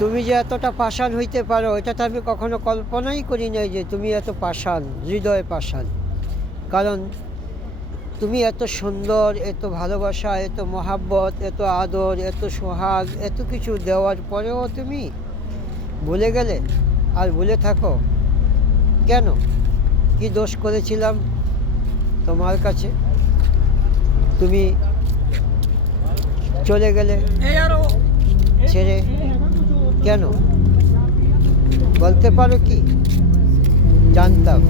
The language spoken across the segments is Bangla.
তুমি যে এতটা পাষাণ হইতে পারো এটা তো আমি কখনো কল্পনাই করি নাই যে তুমি এত পাষাণ, হৃদয় পাষাণ। কারণ তুমি এত সুন্দর, এত ভালোবাসা, এত মহাব্বত, এত আদর, এত সোহাগ, এত কিছু দেওয়ার পরেও তুমি ভুলে গেলে আর ভুলে থাকো কেন? কি দোষ করেছিলাম তোমার কাছে? তুমি চলে গেলে ছেড়ে, কেন বলতে পারো কি? জানতাম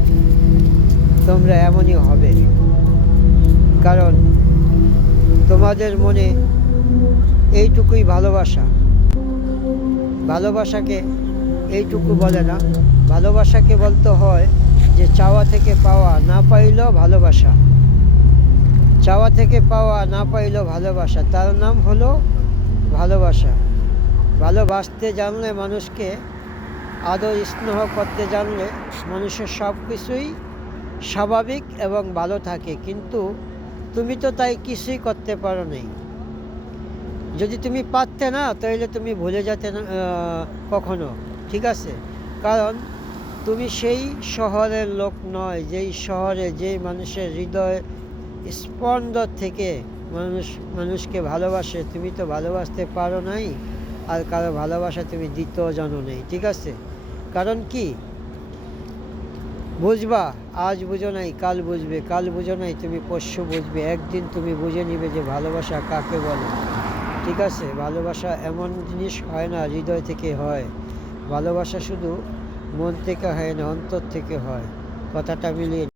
তোমরা এমনই হবে, কারণ তোমাদের মনে এইটুকুই ভালোবাসা। ভালোবাসাকে এইটুকু বলে না, ভালোবাসাকে বলতে হয় যে চাওয়া থেকে পাওয়া, না পাইলেও ভালোবাসা। চাওয়া থেকে পাওয়া, না পাইলেও ভালোবাসা, তার নাম হলো ভালোবাসা। ভালোবাসতে জানলে, মানুষকে আদর স্নেহ করতে জানলে মানুষের সব কিছুই স্বাভাবিক এবং ভালো থাকে। কিন্তু তুমি তো তাই কিছুই করতে পারো নাই। যদি তুমি পারতে না তাহলে তুমি ভুলে যেতে না কখনো, ঠিক আছে? কারণ তুমি সেই শহরের লোক নয় যেই শহরে, যেই মানুষের হৃদয় স্পন্দন থেকে মানুষকে ভালোবাসে। তুমি তো ভালোবাসতে পারো নাই, আর কারো ভালোবাসা তুমি দিতেও জানো নেই, ঠিক আছে? কারণ কি বুঝবা? আজ বুঝো নাই কাল বুঝবে, কাল বুঝো নাই তুমি পরশু বুঝবে। একদিন তুমি বুঝে নিবে যে ভালোবাসা কাকে বলে, ঠিক আছে? ভালোবাসা এমন জিনিস হয় না, হৃদয় থেকে হয়। ভালোবাসা শুধু মন থেকে হয় না, অন্তর থেকে হয়। কথাটা মিলিয়ে